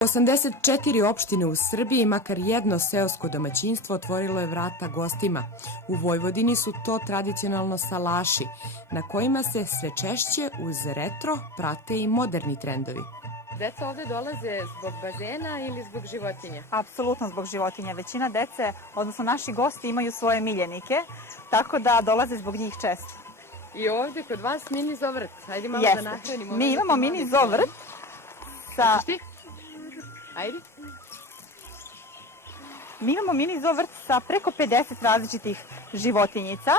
84 opštine u Srbiji, makar jedno seosko domaćinstvo otvorilo je vrata gostima. U Vojvodini su to tradicionalno salaši, na kojima se sve češće uz retro prate i moderni trendovi. Deca ovde dolaze zbog bazena ili zbog životinja? Apsolutno zbog životinja. Većina dece, odnosno naši gosti, imaju svoje miljenike, tako da dolaze zbog njih često. I ovde kod vas mini zovrt. Hajde malo da nahranimo. Mi imamo mini zovrt sa... Ajde. Mi imamo mini zovrt sa preko 50 različitih životinjica,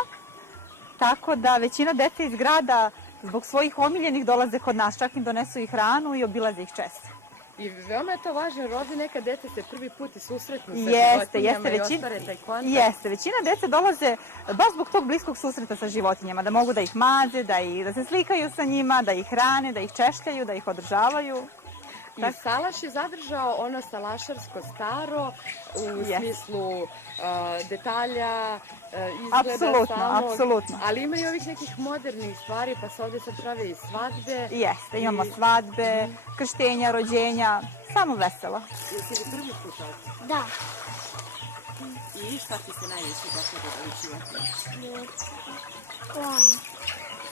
tako da većina dece iz grada zbog svojih omiljenih dolaze kod nas, čak im donesu i hranu i obilaze ih često. I veoma je to važno, jer ovde neka deca se prvi put i susretnu sa životinjama i ostvare taj kontakt. Jeste, većina dece dolaze baš zbog tog bliskog susreta sa životinjama, da mogu da ih maze, da se slikaju sa njima, da ih hrane, da ih češljaju, da ih održavaju. I salaš je zadržao ono salašarsko staro u smislu detalja, izgleda samog. Apsolutno. Ali ima i ovih nekih modernih stvari, pa se ovde sad prave i svadbe. Jeste, imamo svadbe, krštenja, rođenja, samo veselo. Jesi li prvi put ovde? Da. I šta ti se najviše dopada od životinja? Konj.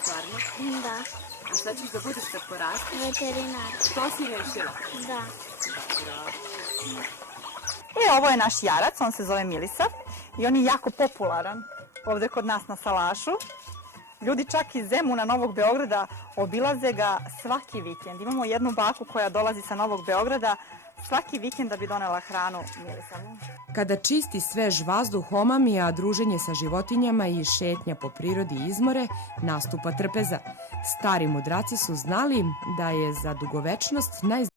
Stvarno? Da. A šta ćeš da budeš kad porasteš? Veterinar. Što si rešila? Da. Ovo je naš jarac, on se zove Milisa i on je jako popularan ovde kod nas na salašu. Ljudi čak iz Zemuna, Novog Beograda obilaze ga svaki vikend. Imamo jednu baku koja dolazi sa Novog Beograda svaki vikend da bi donela hranu Milisavu. Kada čisti svež vazduh omami, a druženje sa životinjama i šetnja po prirodi izmore, nastupa trpeza. Stari mudraci su znali da je za dugovečnost